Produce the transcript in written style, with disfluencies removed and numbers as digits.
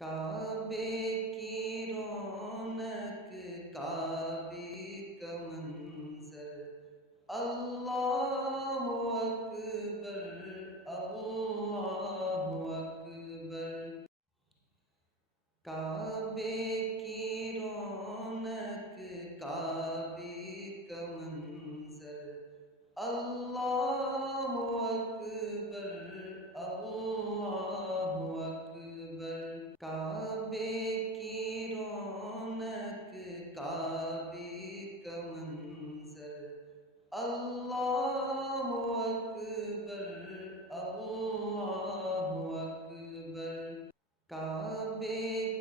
کعبے کی رونق، کعبے کا منظر، اللہ اکبر، اللہ اکبر۔ کعبے کی رونق، کعبے کا منظر، اللہ اکبر، اللہ اکبر۔ کعبے کی رونق، کعبے کا منظر، اللہ اکبر، اللہ اکبر۔ کعبے